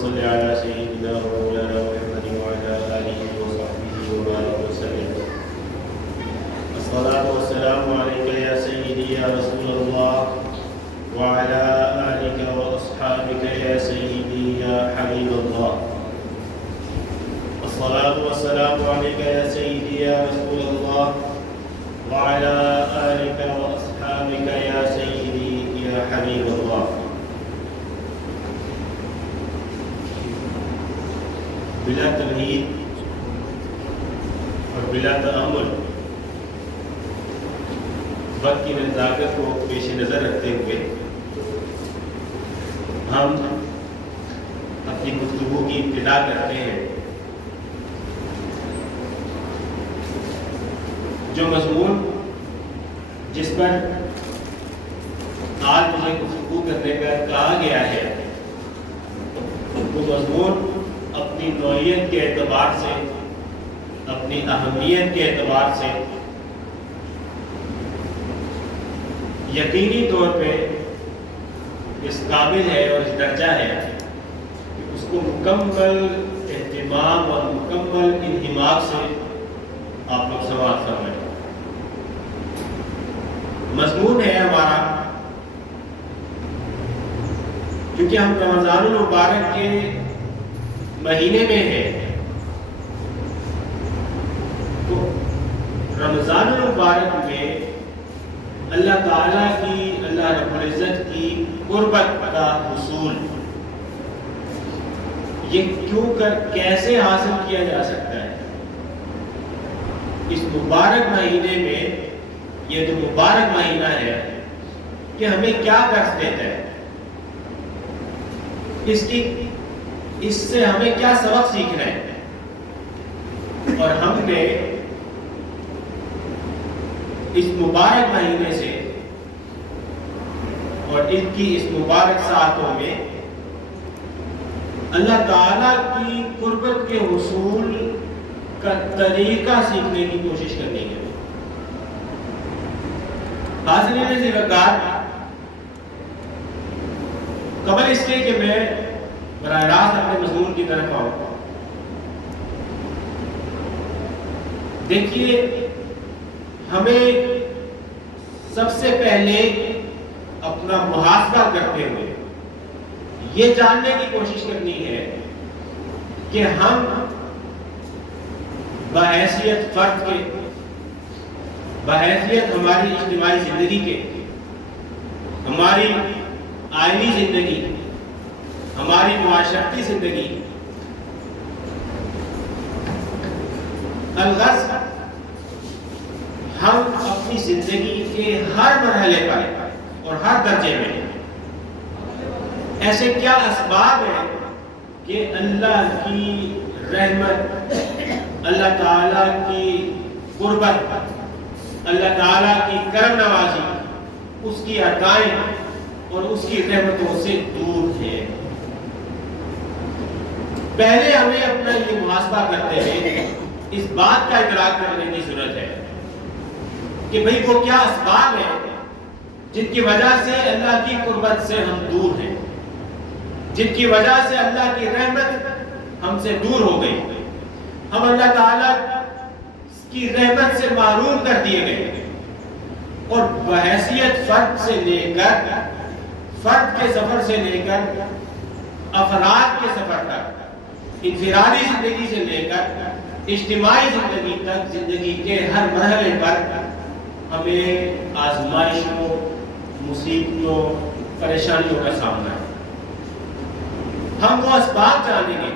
صل على سيدنا ومولانا محمد وعلى آله وصحبه وبارك وسلم. الصلاة والسلام عليك يا سيدي يا رسول الله وعلى آلك وأصحابك يا سيدي يا حبيب الله. الصلاة والسلام عليك يا سيدي يا رسول الله وعلى آلك وأصحابك يا سيدي يا حبيب الله. بلا تمہید اور بلا تأمل وقت کی نزاکت کو پیش نظر رکھتے ہوئے ہم اپنی گفتگو کی ابتدا کرتے ہیں. جو مضمون جس پر آج مجھے گفتگو کرنے کا کہا گیا ہے وہ مضمون اپنی نوعیت کے اعتبار سے، اپنی اہمیت کے اعتبار سے یقینی طور پہ اس قابل ہے اور اس درجہ ہے کہ اس کو مکمل اہتمام اور مکمل انہماک سے آپ لوگ سماعت فرمائیں. مضمون ہے ہمارا، کیونکہ ہم رمضان المبارک کے مہینے میں ہیں تو رمضان المبارک میں اللہ تعالیٰ کی، اللہ رب العزت کی قربت کا حصول یہ کیوں کر کیسے حاصل کیا جا سکتا ہے. اس مبارک مہینے میں یہ جو مبارک مہینہ ہے کہ ہمیں کیا درس دیتا ہے، اس سے ہمیں کیا سبق سیکھنا ہے، اور ہم نے اس مبارک مہینے سے اور ان کی اس مبارک ساعتوں میں اللہ تعالیٰ کی قربت کے حصول کا طریقہ سیکھنے کی کوشش کرنی ہے. حاضرین عزیز وقار، قبل اس کے کہ میں براہ راست اپنے مضمون کی طرف آؤں، دیکھیے ہمیں سب سے پہلے اپنا محاسبہ کرتے ہوئے یہ جاننے کی کوشش کرنی ہے کہ ہم بحیثیت فرد کے، بحیثیت ہماری اجتماعی زندگی کے، ہماری آئینی زندگی، ہماری معاشرتی زندگی، الغرض ہم اپنی زندگی کے ہر مرحلے پر اور ہر درجے میں ایسے کیا اسباب ہیں کہ اللہ کی رحمت، اللہ تعالیٰ کی قربت، اللہ تعالیٰ کی کرم نوازی، اس کی عطائیں اور اس کی رحمتوں سے دور ہے. پہلے ہمیں اپنا یہ محاسبہ کرتے ہوئے اس بات کا ادراک کرنے کی ضرورت ہے کہ بھئی وہ کیا اسباب ہیں جن کی وجہ سے اللہ کی قربت سے ہم دور ہیں، جن کی وجہ سے اللہ کی رحمت ہم سے دور ہو گئی، ہم اللہ تعالیٰ کی رحمت سے محروم کر دیے گئے، اور بحیثیت فرد سے لے کر، فرد کے سفر سے لے کر افراد کے سفر تک، انفرادی زندگی سے لے کر اجتماعی زندگی تک، زندگی کے ہر مرحلے پر ہمیں آزمائشوں، مصیبتوں، پریشانیوں کا سامنا ہے. ہم وہ اسباب جانیں گے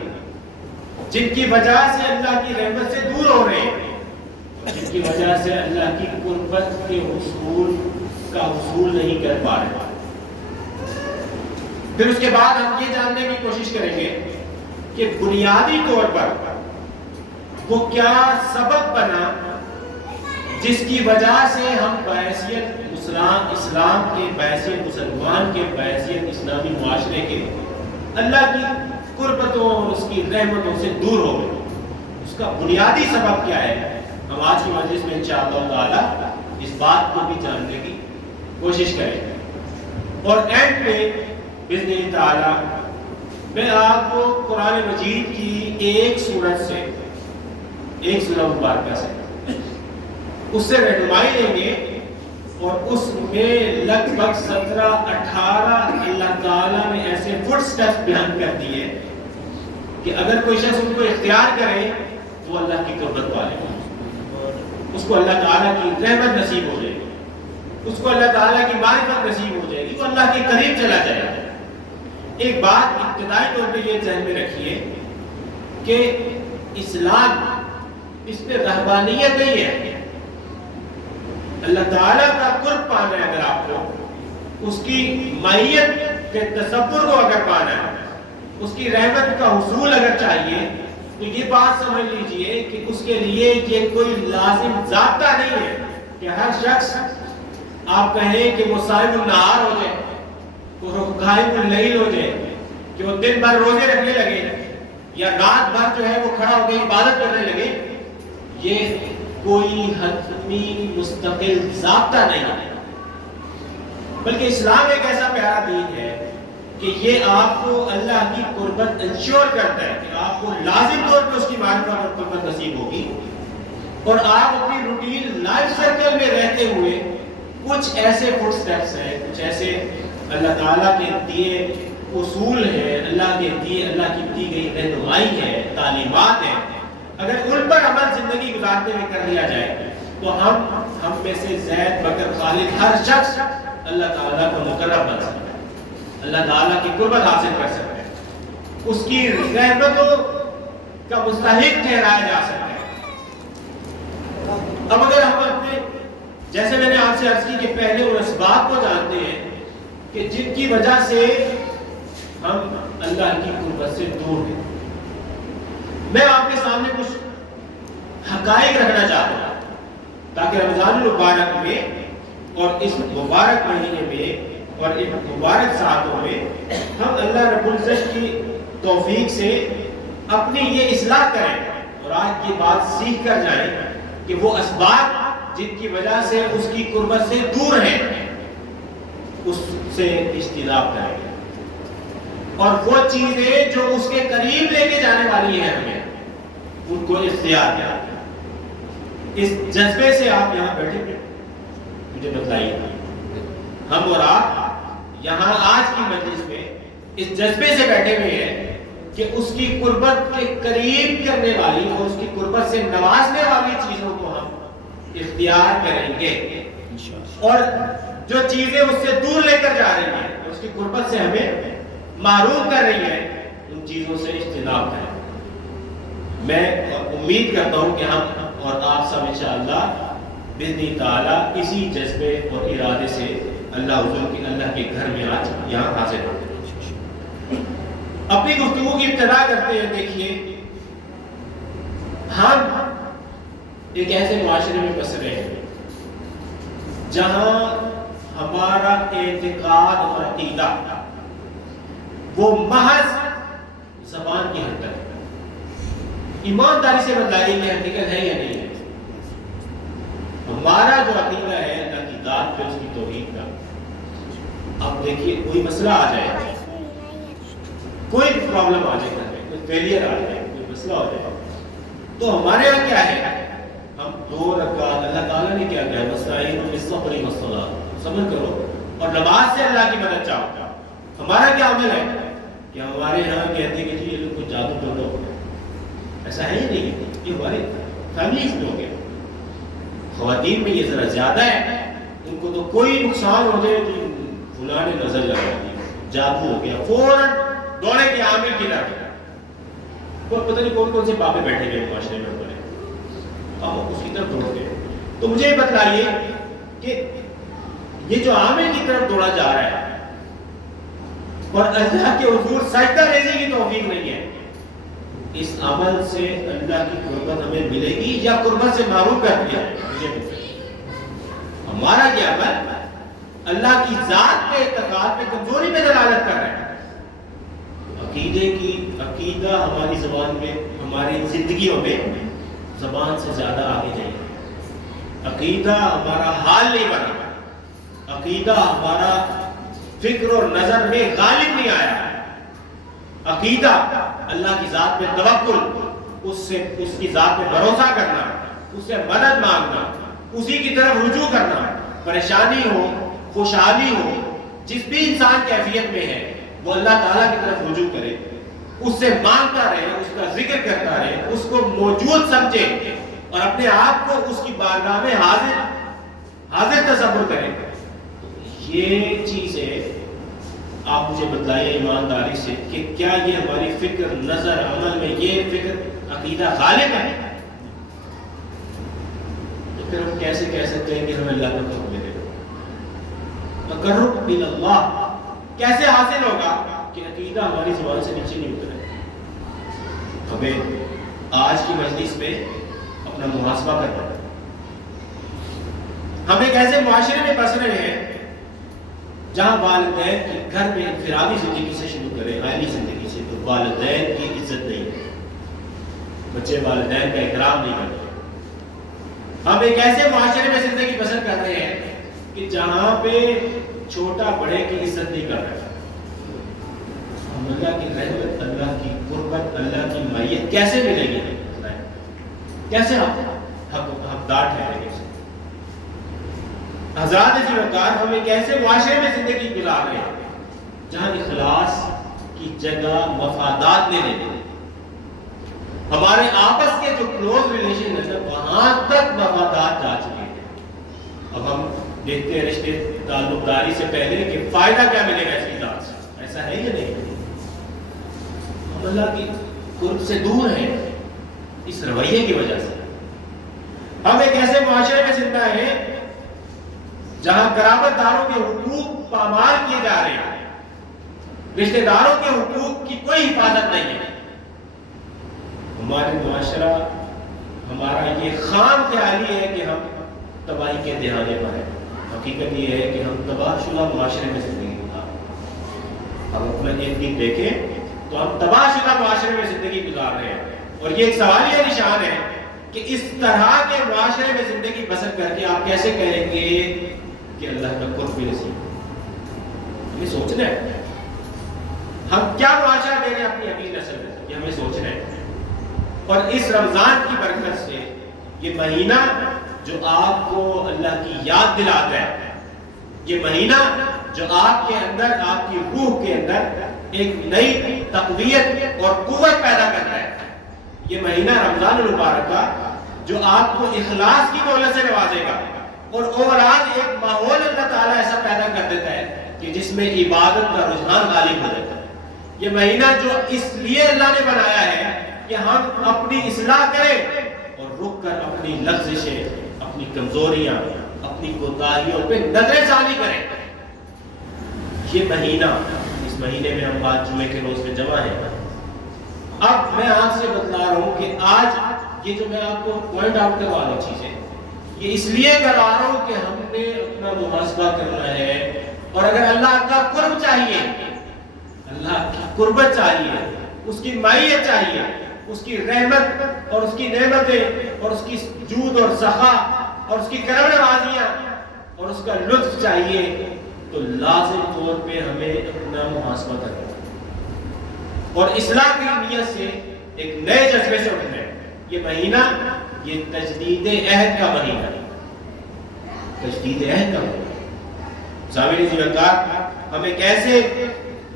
جن کی وجہ سے اللہ کی رحمت سے دور ہو رہے ہیں، جن کی وجہ سے اللہ کی قربت کے حصول کا حصول نہیں کر پا رہے. پھر اس کے بعد ہم یہ جاننے کی کوشش کریں گے کہ بنیادی طور پر وہ کیا سبب بنا جس کی وجہ سے ہم بحیثیت اسلام کے، بحیثیت مسلمان کے، بحیثیت اسلامی معاشرے کے اللہ کی قربتوں اور اس کی رحمتوں سے دور ہو گئے. اس کا بنیادی سبب کیا ہے؟ ہم آج کی مجلس میں انشاءاللہ تعالی اس بات کو بھی جاننے کی کوشش کریں گے، اور اینڈ میں باذن اللہ تعالی میں آپ کو قرآن مجید کی ایک سورت سے، ایک سورہ مبارکہ سے اس سے رہنمائی لیں گے، اور اس میں لگ بھگ 17-18 اللہ تعالیٰ نے ایسے فٹ سٹیپس بیان کر دیے کہ اگر کوئی شخص ان کو اختیار کرے تو وہ اللہ کی قربت پالے گا، اس کو اللہ تعالیٰ کی رحمت نصیب ہو جائے گی، اس کو اللہ تعالیٰ کی معرفت نصیب ہو جائے گی، وہ اللہ کے قریب چلا جائے گا۔ ایک بات ابتدائی طور پہ یہ ذہن میں رکھیے کہ اسلام اس میں رہبانیت نہیں ہے۔ اللہ تعالیٰ کا قرب پانا ہے، اگر آپ کو اس کی معیت کے تصور کو اگر پانا ہے، اس کی رحمت کا حصول اگر چاہیے، تو یہ بات سمجھ لیجئے کہ اس کے لیے یہ کوئی لازم ضابطہ نہیں ہے کہ ہر شخص آپ کہیں کہ وہ صائم النہار ہو جائے، وہ قائم اللیل ہو جائے، کہ وہ دن بھر روزے رکھنے لگے، یا رات بھر جو ہے وہ کھڑا ہو کے عبادت کرنے لگے۔ یہ کوئی حتمی مستقل ضابطہ نہیں ہے، بلکہ اسلام ایک ایسا پیارا دین ہے کہ یہ آپ کو اللہ کی قربت انشور کرتا ہے کہ آپ کو لازم طور پر اس کی معرفت اور قربت نصیب ہوگی، اور آپ اپنی روٹین لائف سرکل میں رہتے ہوئے کچھ ایسے فٹ سٹیپس ہیں، کچھ ایسے اللہ تعالیٰ کے دیے اصول ہیں، اللہ کی دی گئی رہنمائی ہے، تعلیمات ہیں، اگر ان پر عمل زندگی گزارتے ہوئے کر لیا جائے تو ہم میں سے زید بکر خالد ہر شخص اللہ تعالیٰ کا مقرب بن سکتا ہے، اللہ تعالیٰ کی قربت حاصل کر سکتا ہے، اس کی رحمتوں کا مستحق ٹھہرایا جا سکتا ہے۔ اب اگر ہم اپنے، جیسے میں نے آپ سے عرض کی کہ پہلے ان اسباب کو جانتے ہیں کہ جن کی وجہ سے ہم اللہ کی قربت سے دور ہیں، میں آپ کے سامنے کچھ حقائق رکھنا چاہتا ہوں تاکہ رمضان المبارک میں اور اس مبارک مہینے میں اور ان مبارک ساعتوں میں ہم اللہ رب العزت کی توفیق سے اپنی یہ اصلاح کریں اور آج یہ بات سیکھ کر جائیں کہ وہ اسباب جن کی وجہ سے اس کی قربت سے دور ہیں اس سے اجتناب کریں، اور وہ چیزیں جو اس کے قریب لے کے جانے والی ہیں ہمیں ان کو اختیار کیا۔ اس جذبے سے آپ یہاں بیٹھے ہوئے، مجھے بتلائیے، ہم اور آپ یہاں آج کی مجلس میں اس جذبے سے بیٹھے ہوئے ہیں کہ اس کی قربت کے قریب کرنے والی اور اس کی قربت سے نوازنے والی چیزوں کو ہم اختیار کریں گے، اور جو چیزیں اس سے دور لے کر جا رہی ہیں اور اس کی قربت سے ہمیں محروم کر رہی ہیں ان چیزوں سے اجتناب کریں۔ میں امید کرتا ہوں کہ ہم اور آپ سب انشاءاللہ باذن تعالیٰ اسی جذبے اور ارادے سے اللہ حضور کی اللہ کے گھر میں آج یہاں حاضر ہوتے ہیں۔ اپنی گفتگو کی ابتدا کرتے ہیں۔ دیکھیے، ہم ایک ایسے معاشرے میں بس رہے ہیں جہاں ہمارا اعتقاد اور عقیدہ وہ محض زبان کی حد تک ہے۔ ایمانداری سے بتائیے یہ حقیقت ہے یا نہیں ہے؟ ہمارا جو عقیدہ ہے اللہ کی ذات پہ، اس کی توحید کا، اب دیکھیے کوئی مسئلہ آ جائے، کوئی پرابلم آ جائے گھر میں، کوئی فیلئر آ جائے، کوئی مسئلہ ہو جائے، تو ہمارے یہاں کیا ہے؟ ہم 2 رکعت، اللہ تعالیٰ نے کیا کیا؟ وَاسْتَعِينُوا بِالصَّبْرِ وَالصَّلَاةِ، صبر کرو اور نماز سے اللہ کی مدد چاہو۔ ہمارا کیا عمل ہے کہ ہمارے یہاں کہتے ہیں کہ جی یہ لوگ کچھ جادو ٹونا ہو گیا، ایسا ہے ہی نہیں، یہ ہمارے فیملیز میں ہو گیا۔ خواتین میں یہ ذرا زیادہ ہے، ان کو تو کوئی نقصان ہو جائے تو فلاں نے نظر لگا دی، جادو ہو گیا، فوراً دوڑے کے عامل کی طرف، وہ پتہ نہیں کون کون سے بابے بیٹھے ہوئے معاشرے میں بولے، ہم اس کی طرف دوڑ گئے۔ تو مجھے یہ بتلائیے کہ یہ جو عامل کی طرف دوڑا جا رہا ہے اور اللہ کے حضور سجدہ ریزی کی توفیق نہیں ہے، اس عمل سے اللہ کی قربت ہمیں ملے گی یا قربت سے محروم کر دیا؟ ہمارا یہ عمل اللہ کی ذات پہ، اعتقاد پہ، کمزوری پہ دلالت کر رہا ہے۔ عقیدہ ہماری زبان میں، ہماری زندگیوں میں زبان سے زیادہ آگے نہیں، عقیدہ ہمارا حال نہیں بنا، عقیدہ ہمارا فکر اور نظر میں غالب نہیں آیا، عقیدہ، اللہ کی ذات پہ توکل، اس کی ذات پہ بھروسہ کرنا، اس سے مدد مانگنا، اسی کی طرف رجوع کرنا، پریشانی ہو، خوشحالی ہو، جس بھی انسان کیفیت میں ہے وہ اللہ تعالیٰ کی طرف رجوع کرے، اس سے مانگتا رہے، اس کا ذکر کرتا رہے، اس کو موجود سمجھے اور اپنے آپ کو اس کی بارگاہ میں حاضر تصور کرے۔ یہ چیزیں آپ مجھے بتلائیے ایمانداری سے کہ کیا یہ ہماری فکر، نظر، عمل میں یہ فکر عقیدہ غالب ہے؟ تو پھر ہم کیسے کہہ سکتے ہیں کہ ہمیں اللہ کا قرب ملے گا؟ تقرب الی اللہ کیسے حاصل ہوگا کہ عقیدہ ہماری زبان سے نیچے نہیں اترے؟ ہمیں آج کی مجلس میں اپنا محاسبہ کرنا ہے۔ ہم ایک ایسے معاشرے میں بس رہے ہیں جہاں والدین کی گھر میں انفرادی زندگی سے شروع کریں، عائلی زندگی سے، تو والدین کی عزت نہیں ہے، بچے والدین کا احترام نہیں کرتے۔ ہم ایک ایسے معاشرے میں زندگی بسر کر رہے ہیں کہ جہاں پہ چھوٹا بڑے کی عزت نہیں کر رہا۔ ہم اللہ کی رحمت، اللہ کی قربت، اللہ کی معیت کیسے ملے گی؟ کیسے ہم حقدار ٹھہریں گے؟ حضرات جی وقار، ہم ایک ایسے معاشرے میں زندگی گزار رہے ہیں جہاں اخلاص کی جگہ مفادات نے لے لی۔ ہمارے آپس کے جو کلوز ریلیشن ہے وہاں تک مفادات جا چکے ہیں۔ اب ہم دیکھتے ہیں رشتے تعلق داری سے پہلے کہ فائدہ کیا ملے گا اس کی ذات سے، ایسا ہے یا نہیں؟ ہم اللہ کی قرب سے دور ہیں اس رویے کی وجہ سے۔ ہم ایک ایسے معاشرے میں زندہ ہیں جہاں قرابت داروں کے حقوق پامال کیے جا رہے ہیں، رشتہ داروں کے حقوق کی کوئی حفاظت نہیں ہے۔ ہمارے معاشرہ، ہمارا یہ خام خیالی ہے کہ ہم تباہی کے دہانے پر ہیں۔ حقیقت یہ ہے کہ ہم تباہ شدہ معاشرے میں زندگی گزار رہے ہیں۔ ہم اپنا ایک دن دیکھیں تو ہم تباہ شدہ معاشرے میں زندگی گزار رہے ہیں، اور یہ ایک سوالیہ نشان ہے کہ اس طرح کے معاشرے میں زندگی بسر کر کے آپ کیسے کہیں گے کہ اللہ کا قرب بھی نصیب؟ ہمیں سوچنا ہے ہم کیا معاشرہ دیں گے اپنی اگلی نسل میں، یہ ہمیں سوچنا ہے۔ اور اس رمضان کی برکت سے یہ مہینہ جو آپ کو اللہ کی یاد دلاتا ہے، یہ مہینہ جو آپ کے اندر، آپ کی روح کے اندر ایک نئی تقویت اور قوت پیدا کرتا ہے، یہ مہینہ رمضان المبارک کا جو آپ کو اخلاص کی دولت سے نوازے گا، اور اوورآل ایک ماحول اللہ تعالیٰ ایسا پیدا کر دیتا ہے کہ جس میں عبادت کا رجحان غالب ہو جاتا ہے۔ یہ مہینہ جو اس لیے اللہ نے بنایا ہے کہ ہم اپنی اصلاح کریں اور رک کر اپنی لغزشیں، اپنی کمزوریاں، اپنی کوتاہیوں پہ نظر ثانی کریں۔ یہ مہینہ، اس مہینے میں ہم آج جمعے کے روز میں جمع ہیں۔ اب میں آپ سے بتلا رہا ہوں کہ آج یہ جو میں آپ کو پوائنٹ آؤٹ کروا رہا ہوں چیزیں، یہ اس لیے کروا رہا ہوں کہ ہم نے اپنا محاسبہ کرنا ہے، اور اگر اللہ کا قرب چاہیے، اللہ کی قربت چاہیے، اس کی معیت چاہیے، اس کی رحمت اور اس کی نعمتیں اور اس کی جود اور سخا اور اس کی کرم نوازیاں اور اس کا لطف چاہیے، تو لازم طور پہ ہمیں اپنا محاسبہ کرنا ہے اور اصلاح کی نیت سے ایک نئے جذبے سے اٹھنا ہے۔ یہ مہینہ، یہ تجدید عہد کا مہینہ ہے، تجدید عہد کا مہینہ۔ سامعین عزیز، ہم ایک ایسے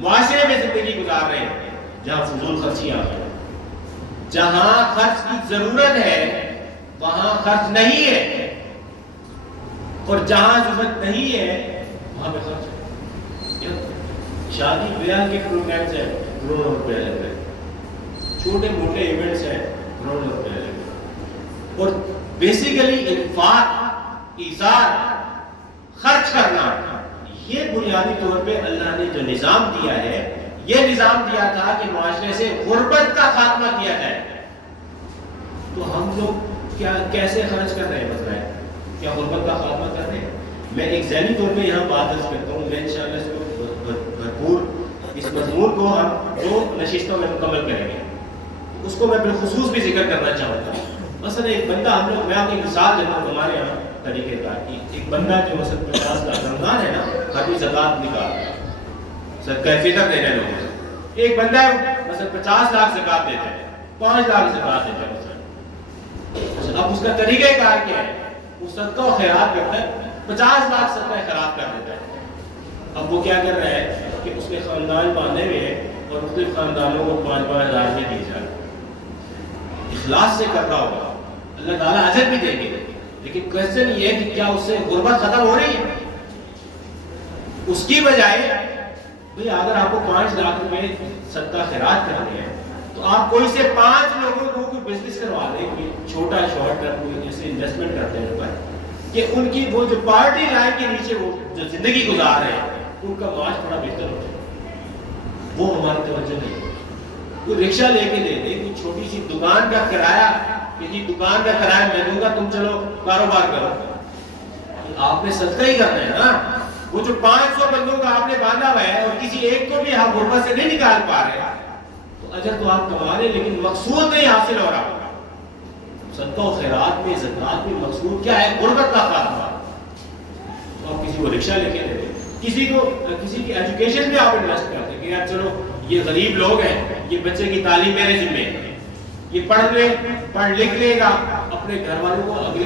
معاشرے میں زندگی گزار رہے ہیں جہاں فضول خرچیاں آ رہی ہیں، جہاں خرچ کی ضرورت ہے وہاں خرچ نہیں ہے، اور جہاں ضرورت نہیں ہے وہاں پہ خرچ ہے۔ شادی بیاہ کے پروگرامز ہیں، کروڑوں روپے لگ رہے ہیں، چھوٹے موٹے ایونٹس ہیں، کروڑوں روپے لگ رہے ہیں، اور بیسیکلی انفاق، ایثار، خرچ کرنا، یہ بنیادی طور پہ اللہ نے جو نظام دیا ہے، یہ نظام دیا تھا کہ معاشرے سے غربت کا خاتمہ کیا جائے۔ تو ہم لوگ کیسے خرچ کر رہے ہیں؟ بتائیں، کیا غربت کا خاتمہ کر رہے ہیں؟ میں ایک ذہنی طور پہ یہاں بات عرض کرتا ہوں، میں انشاءاللہ اس کو بھرپور اس مضمون کو ہم دو نشستوں میں مکمل کریں گے، اس کو میں بالخصوص بھی ذکر کرنا چاہوں گا۔ مثلا ایک بندہ، ہم لوگ، میں آپ کی مثال دیتا ہوں ہمارے یہاں طریقہ کار کی، ایک بندہ جو مثلا 50 لاکھ رمضان ہے نا، ہر کوئی زکوٰۃ نکال صدقہ فطر دینے لوگوں سے، ایک بندہ مثلا 50 لاکھ زکات دیتا ہے، 5 لاکھ زکات دیتا ہے مثلا، اب اس کا طریقہ کار کیا ہے؟ وہ صدقہ و خیرات کرتا ہے، 50 لاکھ صدقہ خیرات کر دیتا ہے۔ اب وہ کیا کر رہا ہے کہ اس کے خاندان باندھے ہوئے ہیں اور مختلف خاندانوں کو 5-5 ہزار سے دی جائے، اخلاص سے کر رہا ہوگا، اللہ تعالیٰ اجر بھی دیں گے، لیکن کوشچن یہ ہے کہ کیا اس سے غربت ختم ہو رہی ہے؟ اس کی بجائے بھئی اگر آپ کو 5 لاکھ روپے صدقہ خیرات کرنے ہیں تو آپ کوئی سے 5 لوگوں کو کوئی بزنس کروا دیں، کوئی چھوٹا شارٹ ٹرم کوئی جیسے انویسٹمنٹ کرتے ہیں اوپر، کہ ان کی وہ جو پارٹی لائن کے نیچے وہ جو زندگی گزار رہے ہیں ان کا معاش تھوڑا بہتر ہو جائے۔ وہ ہماری توجہ نہیں، کوئی رکشہ لے کے دے دے، کوئی چھوٹی سی دکان کا کرایہ، کہ جی دکان کا کرایہ میں دوں گا تم چلو کاروبار کرو، آپ نے صدقہ ہی کرنا ہے نا۔ وہ جو 500 بندوں کا آپ نے باندھا ہوا ہے اور کسی ایک کو بھی آپ غربت سے نہیں نکال پا رہے تو اجر تو آپ کما رہے لیکن مقصود نہیں حاصل ہو رہا۔ صدقہ و خیرات میں زکات میں مقصود کیا ہے؟ غربت کا خاتمہ۔ تو آپ کسی کو رکشہ لے کے دے دیں، کسی کی ایجوکیشن میں آپ انویسٹ کرتے ہیں کہ یار چلو یہ غریب لوگ ہیں، یہ بچے کی تعلیم میرے ذمہ ہے، یہ پڑھ لکھ لے گا، اپنے گھر والوں کو اپنے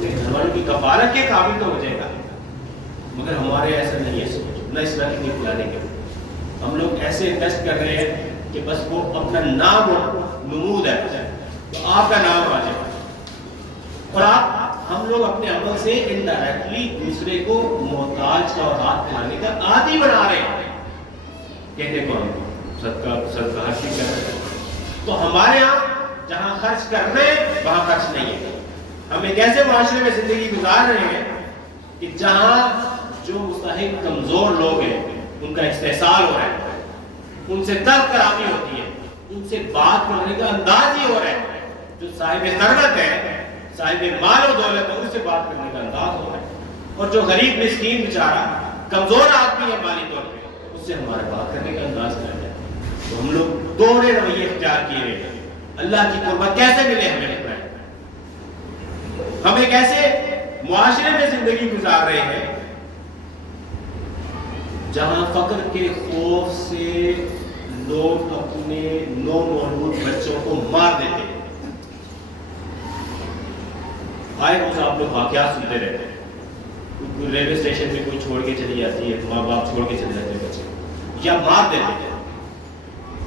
گھر والوں کی کفالت کے قابل تو ہو جائے گا۔ مگر ہمارے ایسا نہیں ہے سوچ، نہ اس طرح کی پلاننگ ہے۔ ہم لوگ ایسے انویسٹ کر رہے ہیں کہ بس وہ اپنا نام ہو، نمود ہے تو آپ کا نام آ جائے، اور ہم لوگ اپنے عمل سے انڈائریکٹلی دوسرے کو محتاج کا اور ہاتھ پھیلانے کا عادی بنا رہے ہیں۔ کہتے کون صدقہ ہر چیز کر رہے ہیں، تو ہمارے یہاں جہاں خرچ کر رہے ہیں وہاں خرچ نہیں ہے۔ ہم ایک ایسے معاشرے میں زندگی گزار رہے ہیں کہ جہاں جو مستحق کمزور لوگ ہیں ان کا استحصال ہو رہا ہے، ان سے تلخ کرامی ہوتی ہے، ان سے بات کرنے کا انداز ہی ہو رہا ہے۔ جو صاحب ثروت ہے، صاحب مال و دولت ہے، اس سے بات کرنے کا انداز ہو رہا ہے، اور جو غریب مسکین بیچارہ کمزور آدمی ہے مالی طور پہ، اس سے ہمارا بات کرنے کا انداز کر ہے۔ تو ہم لوگ دوہرے رویے اختیار کیے ہوئے ہیں۔ اللہ کی قربت کیسے ملے ہمیں؟ ہم ایک ایسے معاشرے میں زندگی گزار رہے ہیں جہاں فقر کے خوف سے لوگ اپنے نومولود بچوں کو مار دیتے ہیں۔ آئے روز آپ لوگ واقعات سنتے رہتے ہیں، ریلوے اسٹیشن پہ کوئی چھوڑ کے چلی جاتی ہے، ماں باپ چھوڑ کے چلے جاتے ہیں بچے، یا مار دیتے ہیں۔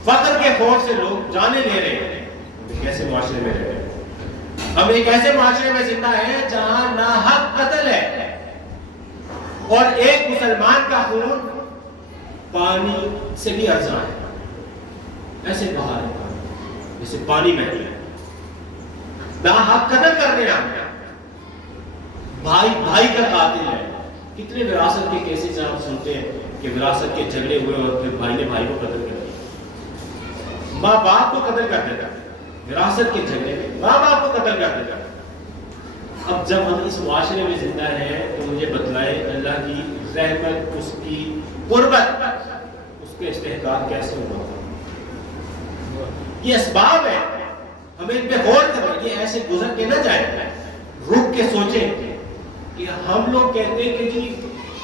فقر کے خوف سے لوگ جانے لے رہے ہیں۔ کیسے معاشرے میں رہ رہے ہیں؟ ہم ایک ایسے معاشرے میں زندہ ہیں جہاں ناحق قتل ہے، اور ایک مسلمان کا خون پانی سے بھی ارزاں ہے، ایسے بہا ہے جیسے پانی بہہ رہا ہے۔ ناحق قتل کر رہے ہیں، بھائی کا قاتل ہے۔ کتنے وراثت کے کیسز آپ سنتے ہیں کہ وراثت کے جھگڑے ہوئے اور پھر بھائی نے بھائی کو قتل کر دیا، ماں باپ کو قتل کر دیتا، وراثت کے جھگڑے میں ماں باپ کو قتل کر دیتا۔ اب جب ہم اس معاشرے میں زندہ ہیں تو مجھے بتلائے اللہ کی رحمت، اس کی قربت، اس کے استحقاق کیسے ہوا؟ یہ اسباب ہے، ہمیں ان پہ غور کریں، یہ ایسے گزر کے نہ جائیں، رک کے سوچیں کہ ہم لوگ کہتے ہیں کہ جی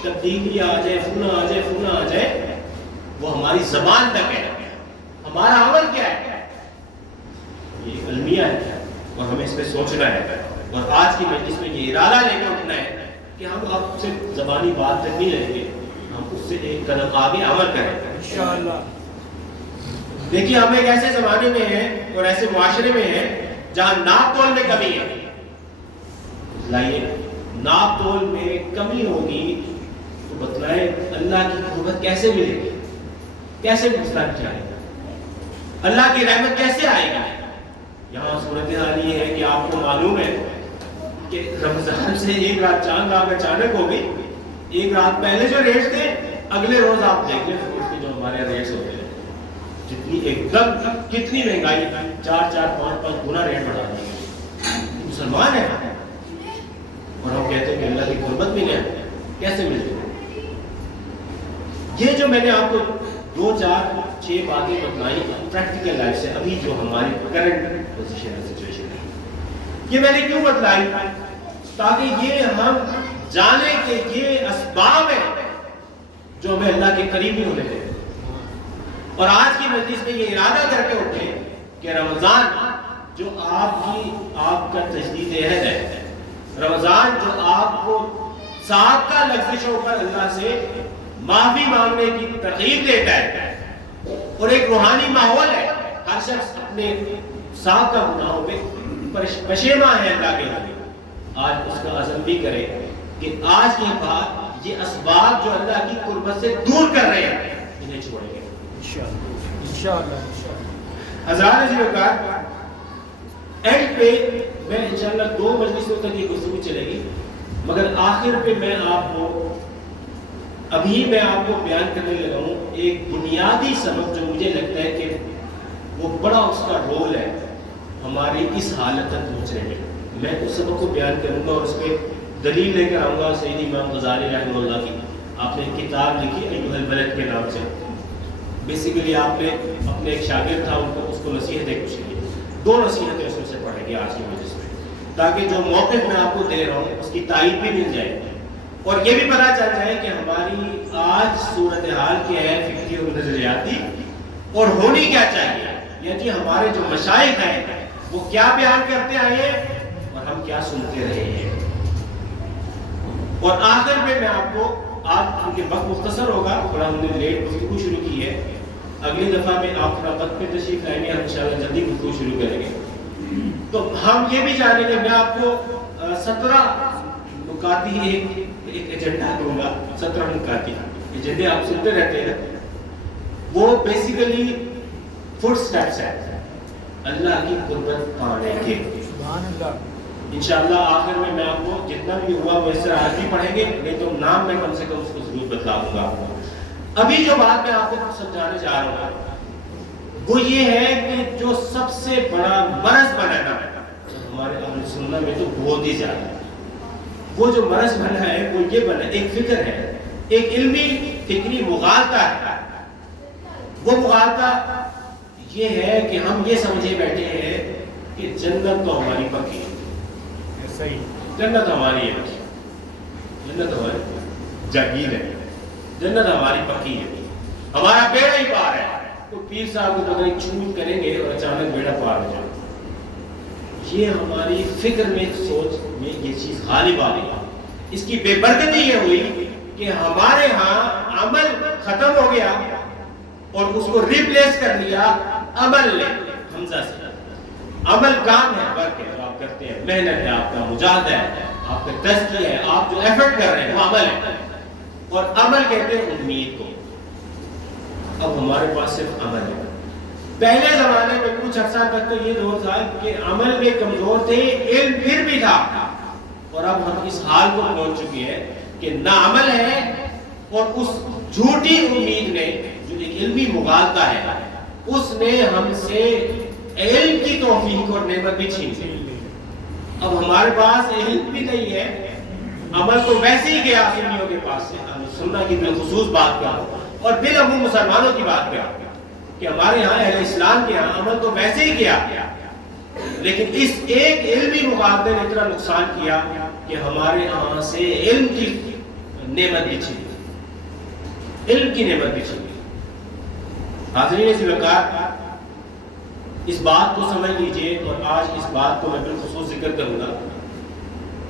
تبدیلی آ جائے، فلاں آ جائے، فلاں آ جائے، وہ ہماری زبان تک ہے، ہمارا عمل کیا ہے؟ یہ المیہ ہے اور ہمیں اس پہ سوچنا ہے، اور آج کی مجلس میں یہ ارادہ لے کے اٹھنا ہے کہ ہم اب سے زبانی بات تک نہیں رہیں گے، ہم اس سے ایک قدم آگے عمل کریں انشاءاللہ۔ دیکھیے ہم ایک ایسے زمانے میں ہیں اور ایسے معاشرے میں ہیں جہاں ناپ تول میں کمی ہے۔ لائیے ناپ تول میں کمی ہوگی تو بتلائیں اللہ کی قربت کیسے ملے گی، کیسے مستحق جائے گا، اللہ کی رحمت کیسے آئے گی؟ یہاں صورتحال یہ ہے کہ آپ کو معلوم ہے کہ رمضان سے ایک رات چاند رات اچانک ہو گئی، ایک رات پہلے جو ریٹس تھے اگلے روز آپ دیکھ لیں فروٹ کے جو ہمارے ریٹس ہوتے ہیں، جتنی ایک دم کتنی مہنگائی، 4-5 گنا ریٹ بڑھا دی۔ مسلمان ہے اور ہم کہتے ہیں کہ اللہ کی قربت ملے، کیسے ملے؟ یہ جو میں نے آپ کو 2-4-6 باتیں بتلائی پریکٹیکل لائف سے، ابھی جو ہماری کرنٹ پوزیشن ہے، سچویشن ہے، یہ میں نے کیوں بتلائی؟ تاکہ یہ ہم جانیں کہ یہ اسباب ہیں جو ہمیں اللہ کے قریب ہی ہونے دیں۔ اور آج کی مجلس میں یہ ارادہ کر کے اٹھے کہ رمضان جو آپ کا تجدید عہد ہے، رمضان جو آپ کو سابقہ لغزشوں پر اللہ سے معافی مانگنے کی ترغیب دیتا ہے اور ایک روحانی ماحول ہے، ہر شخص اپنے سابقہ گناہوں پہ پشیماں ہے اللہ کے لیے، آج اس کا عزم بھی کرے کہ آج کے بعد یہ اسباب جو اللہ کی قربت سے دور کر رہے ہیں انہیں چھوڑیں گے انشاءاللہ۔ حضرات عزیز وقار، اینڈ پہ میں انشاءاللہ 2 مجلسوں تک یہ گفتگو چلے گی، مگر آخر پہ میں آپ کو بیان کرنے لگا ہوں ایک بنیادی سبب جو مجھے لگتا ہے کہ وہ بڑا اس کا رول ہے ہماری اس حالت تک پہنچنے میں۔ میں اس سبب کو بیان کروں گا اور اس پہ دلیل لے کر آؤں گا سید امام غزالی رحمہ اللہ کی۔ آپ نے کتاب لکھی ایھا البلد کے نام سے، بیسیکلی آپ نے اپنے ایک شاگرد تھا ان کو اس کو نصیحتیں کچھ کی، 2 نصیحتیں اس میں سے پڑھیں گے آج کی مجلس میں، تاکہ جو موقف میں آپ کو دے رہا ہوں اس کی تائید بھی مل جائے اور یہ بھی پتہ چل جائے کہ ہماری آج صورتحال کیا ہے فکری اور نظریاتی اور ہونی کیا چاہیے، یعنی ہمارے جو مشائخ ہیں وہ کیا بیان کرتے آئے ہیں اور ہم کیا سنتے رہے ہیں۔ اور آخر میں میں آپ کو آج کیونکہ وقت مختصر ہوگا، تھوڑا ہم نے لیٹ گفتگو شروع کی ہے، اگلی دفعہ میں آپ تھوڑا وقت پہ تشریف لائیں گے، ہم انشاءاللہ جلدی گفتگو شروع کریں گے۔ تو ہم یہ بھی جانیں گے، میں آپ کو 17 نکاتی ایک ایجنڈا دوں گا، 17 نکاتی ایجنڈے آپ سنتے رہتے ہیں، وہ بیسیکلی فٹ سٹیپس ہیں اللہ کی قربت پانے کے۔ سبحان اللہ۔ انشاءاللہ آخر میں آپ کو جتنا بھی ہوا ویسے آج بھی پڑھیں گے، نہیں تو نام میں کم سے کم اس کو ضرور بتلاؤں گا۔ ابھی جو بات میں آپ کو سمجھانے جا رہا ہوں وہ یہ ہے کہ جو سب سے بڑا مرض بنا نا ہمارے اہل سنت میں تو بہت ہی زیادہ ہے، وہ جو مرض بنا ہے وہ یہ بنا، ایک فکر ہے، ایک علمی فکری مغالطہ ہے۔ وہ مغالطہ یہ ہے کہ ہم یہ سمجھے بیٹھے ہیں کہ جنت تو ہماری پکی ہے، جنت ہماری ہے، جنت ہماری جاگیر ہے، جنت ہماری پکی ہے، ہمارا بیڑا ہی پار ہے۔ تو پیر صاحب کو پتہ نہیں چھوٹ کریں گے اور اچانک بیڑا پار ہو جائے، یہ ہماری فکر میں سوچ میں یہ چیز غالب آ گئی۔ اس کی بے برکتی یہ ہوئی کہ ہمارے ہاں عمل ختم ہو گیا اور اس کو ریپلیس کر لیا عمل نے، حمزہ سے۔ عمل کام ہے، ورک ہے جو آپ کرتے ہیں، محنت ہے، آپ کا مجاہدہ ہے، آپ کا تزکیہ ہے، آپ جو ایفرٹ کر رہے ہیں وہ عمل ہے، اور عمل کہتے ہیں امید کو۔ اب ہمارے پاس صرف عمل ہے۔ پہلے زمانے میں کچھ عرصہ تک تو یہ دور تھا کہ عمل میں کمزور تھے، علم پھر بھی تھا، اور اب ہم اس حال کو پہنچ چکے ہیں کہ نہ عمل ہے اور اس جھوٹی امید نے جو ایک علمی مغالطہ ہے اس نے ہم سے علم کی توفیق اور نعمت بھی چھین لی۔ اب ہمارے پاس علم بھی نہیں ہے، عمل تو ویسے ہی گیا سنیوں کے پاس سے، سننا کی بالخصوص بات کرو اور بالعموم مسلمانوں کی بات کرو کہ ہمارے ہاں اہل اسلام کے ہاں عمل تو ویسے ہی گیا، لیکن اس ایک علمی مغالطے نے اتنا نقصان کیا کہ ہمارے ہاں سے علم کی نعمت بھی چھین لی، علم کی نعمت بھی چھین لی۔ حاضرین عزیز وقار، اس بات کو سمجھ لیجئے، اور آج اس بات کو میں بالخصوص ذکر کروں گا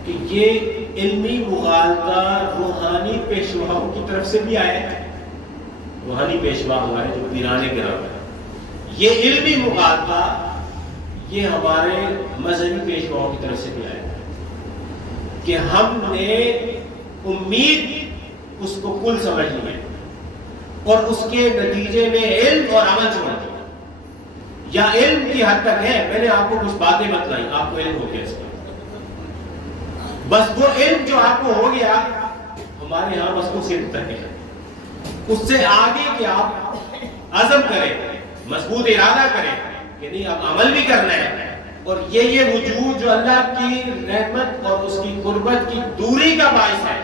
کہ یہ علمی مغالطہ روحانی پیشواؤں کی طرف سے بھی آیا ہے، روحانی پیشوا ہمارے جو پیرانے کرام ہیں، یہ علمی مغالطہ یہ ہمارے مذہبی پیشواؤں کی طرف سے بھی آیا ہے کہ ہم نے امید اس کو کل سمجھ لی ہے اور اس کے نتیجے میں علم اور عمل چھوڑ دیا، یا علم کی حد تک ہے، میں نے آپ کو کچھ باتیں بتلائی، آپ کو علم ہو گیا اس کا، بس وہ علم جو آپ کو ہو گیا ہمارے یہاں بس اس علم تک ہے، اس سے آگے کہ آپ عزم کریں، مضبوط ارادہ کریں کہ نہیں اب عمل بھی کرنا ہے، اور یہ وجود جو اللہ کی رحمت اور اس کی قربت کی دوری کا باعث ہے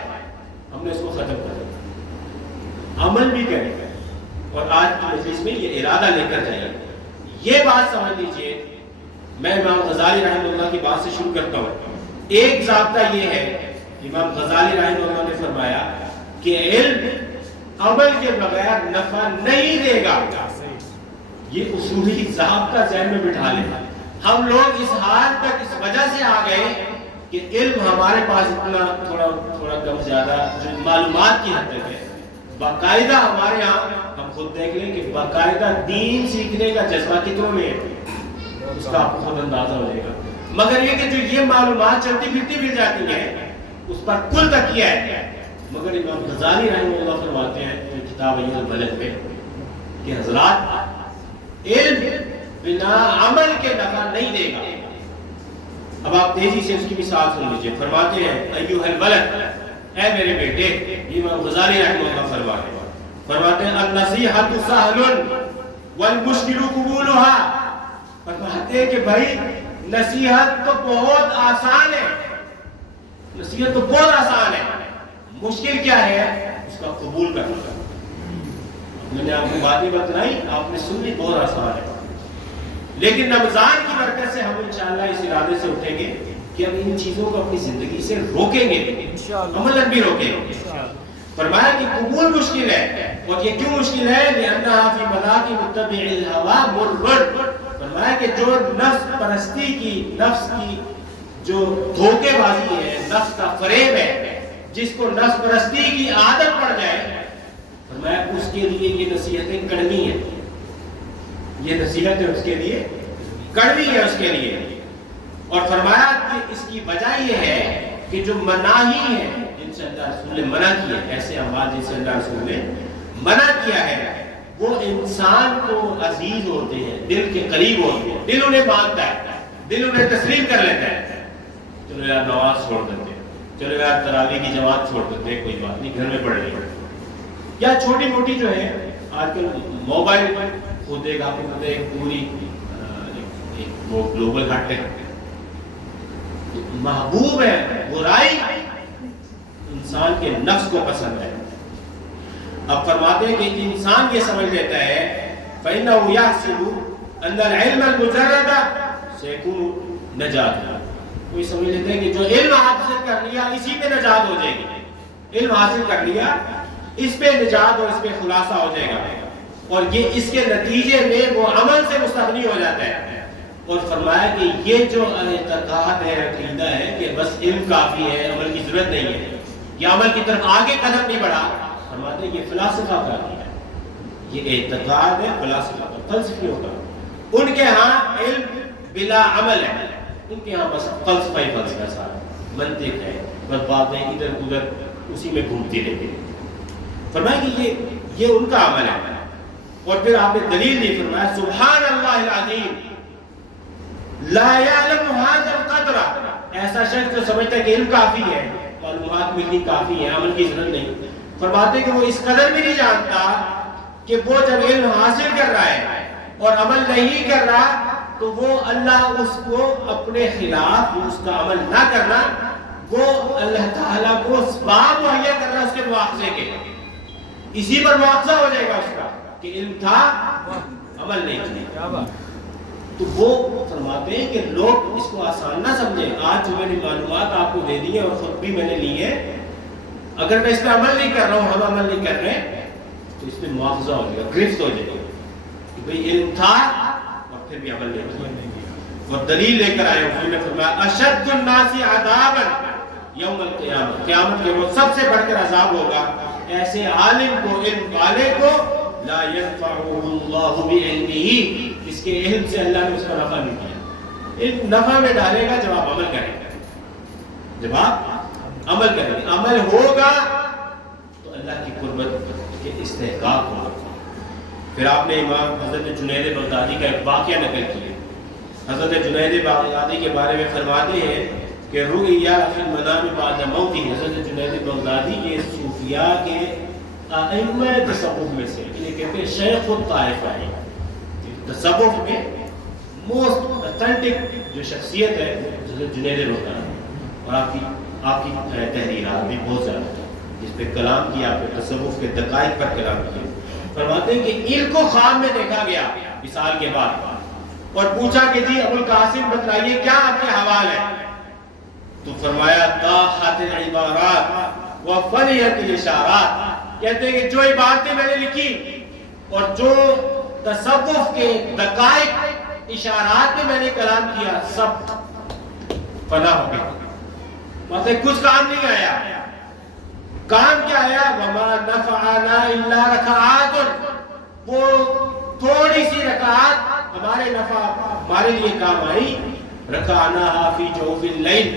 ہم نے اس کو ختم کر دیا، عمل بھی کریں گے، اور آج کی مجلس میں یہ ارادہ لے کر جائیں۔ یہ بات سمجھ لیجئے، میں امام غزالی رحمہ اللہ کی بات سے شروع کرتا ہوں۔ ایک ضابطہ یہ ہے، امام غزالی رحمہ اللہ نے فرمایا کہ علم عمل کے بغیر نفع نہیں دے گا، یہ اصولی ضابطہ ذہن میں بٹھا لیں. ہم لوگ اس حال تک اس وجہ سے آ گئے کہ علم ہمارے پاس اتنا تھوڑا کم زیادہ جو معلومات کی حد تک ہے. باقاعدہ ہمارے یہاں ہم خود دیکھ لیں کہ باقاعدہ دین سیکھنے کا جذبہ کتنوں میں ہے, اس کا آپ کو خود اندازہ ہو جائے گا. مگر یہ کہ جو یہ معلومات چلتی پھرتی مل جاتی ہیں اس پر کل تکیہ ہے. مگر امام غزالی رحمہ اللہ فرماتے ہیں کتاب عیون البلد میں کہ حضرات علم بنا عمل کے نفع نہیں دے گا. اب آپ تیزی سے اس کی مثال سن لیجئے. فرماتے ہیں ایوہ الولد, اے میرے بیٹے, امام غزالی رحمہ اللہ فرماتے ہیں النصیحۃ سہل والمشکل قبولها. فرماتے ہیں کہ بھائی نصیحت تو بہت آسان ہے, نصیحت تو بہت آسان ہے, مشکل کیا ہے اس کا قبول کرنا. میں نے آپ کو باتیں بتلائی, آپ نے سنی, بہت آسان ہے. لیکن رمضان کی برکت سے ہم انشاءاللہ اس ارادے سے اٹھیں گے کہ ہم ان چیزوں کو اپنی زندگی سے روکیں گے, عملاً بھی روکیں گے. فرمایا کہ قبول مشکل ہے, اور یہ کیوں مشکل ہے؟ لأنها في ملاك متبع الهوى مر. فرمایا کہ جو نفس پرستی کی, نفس کی جو دھوکے بازی ہے, نفس کا فریب ہے, جس کو نفس پرستی کی عادت پڑ جائے, فرمایا اس کے لیے یہ نصیحتیں کڑوی ہیں. یہ نصیحتیں اس کے لیے کڑوی ہیں اس کے لیے. اور فرمایا کہ اس کی وجہ یہ ہے کہ جو مناہی ہے جن سے اللہ رسول نے منع کیا ہے, ایسے اعمال جن سے اللہ رسول نے منع کیا ہے, وہ انسان کو عزیز ہوتے ہیں, دل کے قریب ہوتے ہیں, دل انہیں مانتا ہے, دل انہیں تسلیم کر لیتا ہے. چلو یار نماز چھوڑ دیتے, چلو یار تراویح کی جماعت چھوڑ دیتے, کوئی بات نہیں, گھر میں پڑھ لیں. یا چھوٹی موٹی جو ہے آج کل موبائل خود ایک آپ کو پتہ ہے ایک پوری وہ گلوبل ہٹ ہے, محبوب ہے. برائی انسان کے نفس کو پسند ہے. اب فرماتے ہیں کہ انسان یہ سمجھ لیتا ہے فَإِنَّهُ يَحْسِبُ أَنَّ الْعِلْمَ الْمُجَرَّدَ سَيَكُونُ نَجَاتًا. کوئی سمجھ لیتے ہیں کہ جو علم حاصل کر لیا اسی پہ نجات ہو جائے گی, علم حاصل کر لیا اس پہ نجات اور اس پہ خلاصہ ہو جائے گا, اور یہ اس کے نتیجے میں وہ عمل سے مستغنی ہو جاتا ہے. اور فرمایا کہ یہ جو اعتقاد ہے, عقیدہ ہے کہ بس علم کافی ہے, عمل کی ضرورت نہیں ہے, یا عمل کی طرف آگے قدم نہیں بڑھا, فرماتے ہیں یہ فلاسفہ کا عقیدہ ہے, یہ اعتقاد ہے فلاسفہ کا, فلسفیوں کا. ان کے ہاں علم بلا عمل ہے, ان کے ہاں بس فلسفہ ہی فلسفہ سارا, منطق ہے, بس باتیں ادھر ادھر اسی میں گھومتی رہتی ہیں. فرمایا کہ یہ ان کا عمل ہے. اور پھر آپ نے دلیل دی, فرمایا سبحان اللہ العظیم لا يعلم هذا القدر. ایسا شخص جو سمجھتا ہے کہ علم کافی ہے, معلومات ملنی کافی ہے, عمل کی ضرورت نہیں, فرماتے ہیں کہ وہ اس قدر بھی نہیں جانتا کہ وہ جب علم حاصل کر رہا ہے اور عمل نہیں کر رہا تو وہ اللہ اس کو اپنے خلاف اس کا عمل نہ کرنا, وہ اللہ تعالیٰ کو اسباب مہیا کر رہا ہے اس کے مواخذے کے, اسی پر مواخذہ ہو جائے گا اس کا کہ علم تھا عمل نہیں کیا. تو وہ فرماتے ہیں کہ لوگ اس کو آسان نہ سمجھیں. آج جو میں نے معلومات آپ کو دے دی ہیں اور خود بھی میں نے لی ہے, اگر میں اس پہ عمل نہیں کر رہا ہوں, ہم عمل نہیں کر رہے, تو اس پہ مواخذہ ہو جائے گا, گرفت ہو جائے گا کہ بھئی علم تھا اور پھر بھی عمل نہیں کیا. اور دلیل لے کر آئے ہوئے نے فرمایا اشد الناس عذابا یوم القیامہ, قیامت کے روز سب سے بڑھ کر عذاب ہوگا ایسے عالم کو, علم والے کو, لا ينفعه اللہ بعلمہ, اس کے علم سے اللہ نے اس کو نفع نہیں کیا. علم نفع میں ڈالے گا جب آپ عمل کریں گے, جب آپ عمل کریں گے, عمل ہوگا تو اللہ کی قربت کے استحقاق ہوگا. پھر آپ نے امام حضرت جنید بغدادی کا ایک واقعہ نقل کیا. حضرت جنید بغدادی کے بارے میں فرماتے ہیں کہ رؤیا فی المنام بعد موتہ. حضرت جنید بغدادی یہ صوفیاء کے ائمہ تصوف میں سے, انہیں کہتے ہیں شیخ الطائفہ ہے. تصوف میں موسٹ اتھینٹک جو شخصیت ہے حضرت جنید بغدادی, اور آپ کی تحریرات بھی بہت زیادہ ہیں جس پہ کلام کیا, آپ نے تصوف کے دقائق پر کلام کیا. فرماتے ہیں کہ علم کو خواب میں دیکھا گیا وصال کے بعد, اور پوچھا کہ جی ابو القاسم بتلائیے کیا آپ کے حوال ہے, تو فرمایا طاحت العبارات وفنیت الاشارات. کہتے ہیں کہ جو عبارتیں میں نے لکھی اور جو تصوف کے دقائق اشارات میں میں نے کلام کیا، سب فنا ہو گیا، مطلب کچھ کام نہیں آیا۔ کام کیا آیا؟ وما نفعنا الا رکعات، وہ تھوڑی سی رکعات ہمارے لیے کام آئی، رکعناها فی جوف اللیل،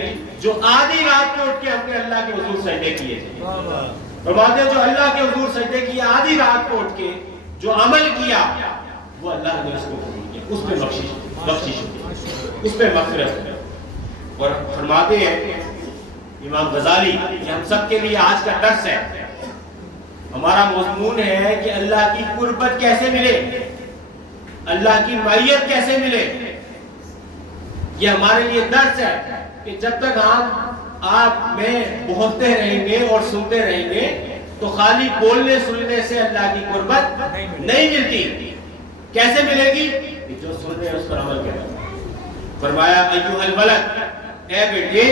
جو آدھی رات کو اٹھ کے ہم نے اللہ کے حضور سجدے کیے تھے۔ فرماتے ہیں جو اللہ کے حضور سجدے کیے آدھی رات کو اٹھ کے، جو عمل کیا وہ اللہ نے اس کو قبول کیا، اس پہ بخشش ہوئی، اس پہ مغفرت ہوئی۔ اور فرماتے ہیں امام غزالی، یہ ہم سب کے لیے آج کا درس ہے، ہمارا مضمون ہے کہ اللہ کی قربت کیسے ملے، اللہ کی معیت کیسے ملے۔ یہ ہمارے لیے درس ہے کہ جب تک آپ میں بولتے رہیں گے اور سنتے رہیں گے تو خالی بولنے سننے سے اللہ کی قربت نہیں ملتی۔ کیسے ملے گی؟ جو سن رہے ہیں اس پر عمل کریں۔ فرمایا ایھا الولد، اے بیٹے،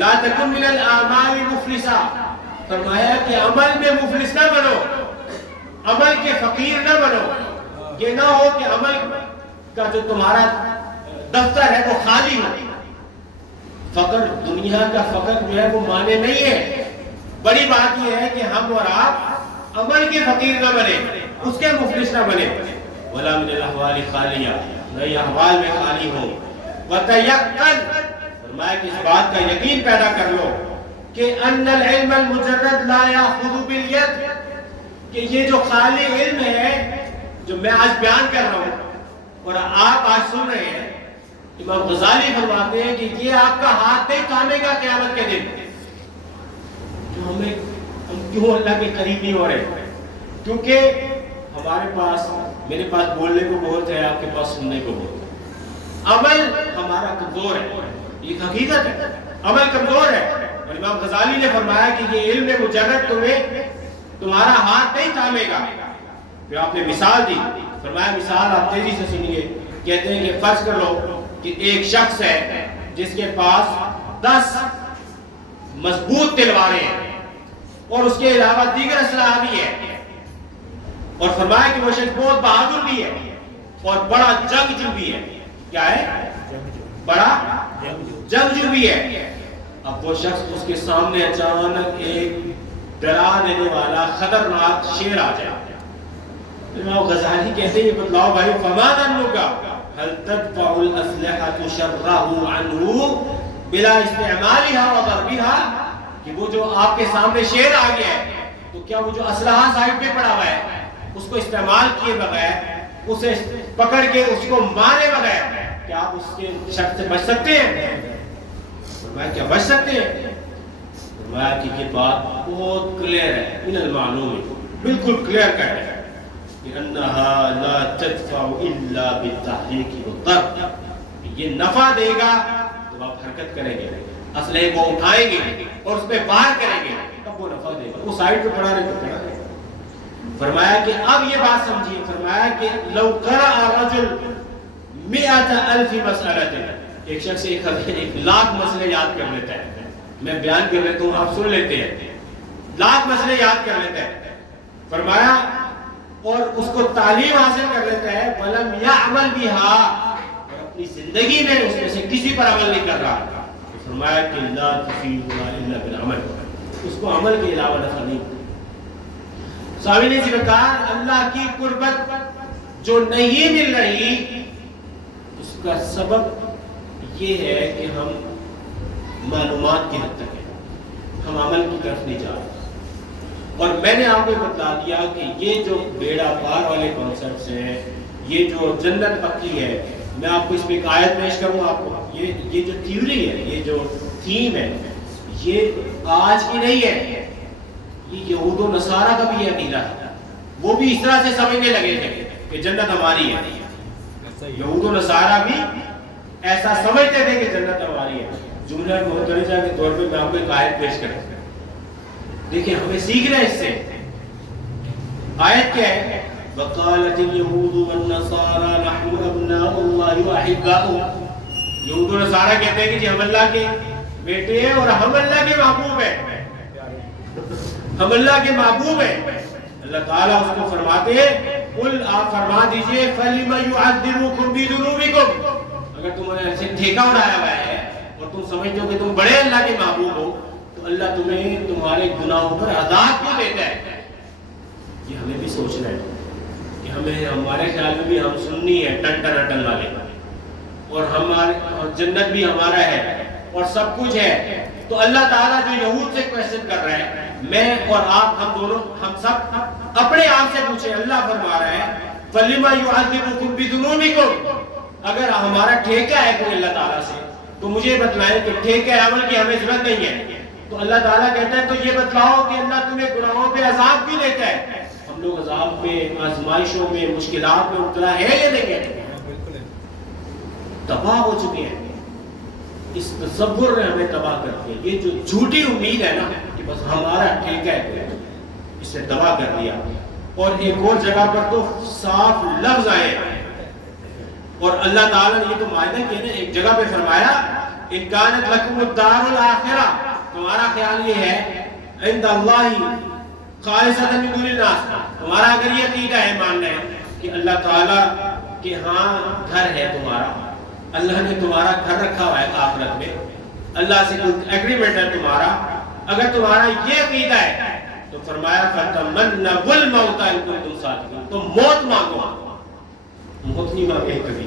لا تکن من الاعمال مفلسا، فرمایا کہ عمل میں مفلس نہ بنو، عمل کے فقیر نہ بنو۔ یہ نہ ہو کہ عمل کا جو تمہارا دفتر ہے وہ خالی ہو۔ فقر، دنیا کا فقر جو ہے وہ معنی نہیں ہے، بڑی بات یہ ہے کہ ہم اور آپ عمل کے فقیر نہ بنے، اس کے مفلس نہ بنے۔ ولا من الاحوال خالیہ، نہ احوال میں خالی ہو۔ وتیقن، فرمایا کہ اس بات کا یقین پیدا کر لو کہ ان العلم المجرد لا یاخذ بالید، کہ یہ جو خالی علم ہے جو میں آج بیان کر رہا ہوں اور آپ آج سن رہے ہیں، امام غزالی فرماتے ہیں کہ یہ آپ کا ہاتھ نہیں تھامے گا قیامت کے دن۔ ہم کیوں اللہ کے قریب نہیں ہو رہے؟ کیونکہ ہمارے پاس، میرے پاس بولنے کو بہت ہے، آپ کے پاس سننے کو بہت ہے، عمل ہمارا کمزور ہے، یہ حقیقت ہے، عمل کمزور ہے۔ اور امام غزالی نے فرمایا کہ یہ علم مجرد تمہارا ہاتھ نہیں تھامے گا۔ پھر آپ نے مثال دی، فرمایا مثال آپ تیزی سے سنیے، کہتے ہیں کہ فرض کر لو کہ ایک شخص ہے جس کے پاس 10 مضبوط تلواریں ہیں اور اس کے علاوہ دیگر اسلحہ بھی ہے، اور فرمایا کہ وہ شخص بہت بہادر بھی ہے اور بڑا جنگجو بھی ہے۔ کیا ہے؟ بڑا جنگجو بھی ہے۔ اب وہ شخص، اس کے سامنے اچانک ایک ڈرا دینے والا خطرناک شیر آ جائے۔ امام غزالی کہتے ہیں بتلاؤ بھائی، فما ظنک هل تدفع الاسلحة شره عنه بلا استعمالها وضربها، کہ وہ جو آپ کے سامنے شیر آ گیا ہے تو کیا وہ جو اسلحہ سائڈ پہ پڑا ہوا ہے اس کو استعمال کیے بغیر، اسے پکڑ کے اس کو مارے بغیر کیا آپ اس کے شر سے بچ سکتے ہیں؟ فرمایا کیا بچ سکتے ہیں؟ فرمایا کہ یہ بات بہت کلیئر ہے، من المعلوم، بالکل کلیئر کہہ رہے ہیں کہ انہا لا تدفع الا بالتحریک والضرب، یہ نفع دے گا تو آپ حرکت کریں گے، اسلحے کو اٹھائیں گے اور اس پہ وار کریں گے، تب وہ نفع دے گا۔ وہ سائڈ پہ پڑا رہے تو پڑا رہے۔ فرمایا کہ اب یہ بات سمجھیے، فرمایا کہ لو قرأ رجل 100,000 مسئلہ، ایک شخص 1,00,000 مسئلے یاد کر لیتا ہے، میں بیان کر لیتا ہوں آپ سن لیتے ہیں، 1,00,000 مسئلے یاد کر لیتا ہے، فرمایا اور اس کو تعلیم حاصل کر لیتا ہے، وَلَمْ يَعْمَلْ بِهَا، اور اپنی زندگی میں اس میں سے کسی پر عمل نہیں کر رہا، فرمایا کہ لَا تُفِيدُهَا إِلَّا بِالْعَمَلِ، اس کو عمل کے علاوہ نفع نہیں۔ سامعین ذکرکار، اللہ کی قربت جو نہیں مل رہی اس کا سبب یہ ہے کہ ہم معلومات کی حد تک ہیں، ہم عمل کی طرف نہیں جا رہے۔ اور میں نے آپ کو بتلا دیا کہ یہ جو بیڑا پار والے کانسیپٹس ہیں، یہ جو جنت پکی ہے، میں آپ کو اس پہ ایک آیت پیش کروں آپ کو، یہ جو تھیوری ہے، یہ جو تھیم ہے، یہ آج کی نہیں ہے، یہ یہود و نصارہ کا بھی یہ عقیدہ ہے، وہ بھی اس طرح سے سمجھنے لگے تھے کہ جنت ہماری ہے۔ یہود و نصارہ بھی ایسا سمجھتے تھے کہ جنت ہماری ہے۔ جملہ مندرجہ کے طور پہ میں آپ کو ایک آیت پیش کروں، دیکھیں ہمیں سیکھنا ہے اس سے۔ آیت کیا ہے؟ وَقَالَتِ الْيَهُودُ وَالنَّصَارَى نَحْنُ أَبْنَاءُ اللَّهِ وَأَحِبَّاؤُهُ، یہود و نصارہ کہتے ہیں کہ جی ہم اللہ کے بیٹے ہیں اور ہم اللہ کے محبوب ہیں، ہم اللہ کے محبوب ہیں۔ اللہ تعالیٰ اس کو فرماتے ہیں قل آپ فرما دیجئے فَلِمَ يُعَذِّبُكُمْ بِذُنُوبِكُمْ، اگر تمہیں ایسے ٹھیکہ اڑایا ہوا ہے اور تم سمجھتے ہو کہ تم بڑے اللہ کے محبوب ہو تو اللہ تمہیں تمہارے گناہوں پر عذاب کیوں دیتا ہے؟ یہ ہمیں بھی سوچنا ہے کہ ہمارے خیال میں بھی ہم سنی ہے ٹن ٹن ٹن والے، اور ہمارے جنت بھی ہمارا ہے اور سب کچھ ہے، تو اللہ تعالیٰ جو یہود سے کویسچن کر رہا ہے، میں اور آپ ہم دونوں ہم سب اپنے آپ سے پوچھیں، اللہ فرما رہا ہے فَلِمَ يُعَذِّبُكُمْ بِذُنُوبِكُمْ، اگر ہمارا ٹھیکہ ہے کوئی اللہ تعالیٰ سے تو مجھے بتلائیں کہ ٹھیکہ عمل کی ہمیں ضرورت نہیں ہے، تو اللہ تعالیٰ کہتا ہے تو یہ بتلاؤ کہ اللہ تمہیں گناہوں پہ عذاب کیوں دیتا ہے؟ ہم لوگ عذاب میں، آزمائشوں میں، مشکلات میں مبتلا ہے یا نہیں ہے؟ تباہ ہو چکے ہیں، اس تصور نے ہمیں تباہ کر دیا، یہ جو جھوٹی امید ہے نا کہ بس ہمارا ٹھیکہ ہے، اس سے تباہ کر دیا۔ اور ایک اور جگہ پر تو صاف لفظ آئے، اور اللہ تعالیٰ نے یہ تو معاہدہ کیا نا، ایک جگہ پہ فرمایا ان کانت لکم الدار الآخرہ، تمہارا خیال یہ ہے عند اللہ خالصۃ من دون الناس، تمہارا اگر یہ عقیدہ ہے، ماننا ہے کہ اللہ تعالیٰ کے ہاں گھر ہے تمہارا، اللہ نے تمہارا گھر رکھا ہوا ہے آخرت میں، اللہ سے کوئی ایگریمنٹ ہے تمہارا، اگر تمہارا یہ عقیدہ ہے تو فرمایا فَتَمَنَّوُا الْمَوْتَ إِن كُنتُمْ صَادِقِينَ، تو موت مانگو، موت نہیں مانگے کبھی،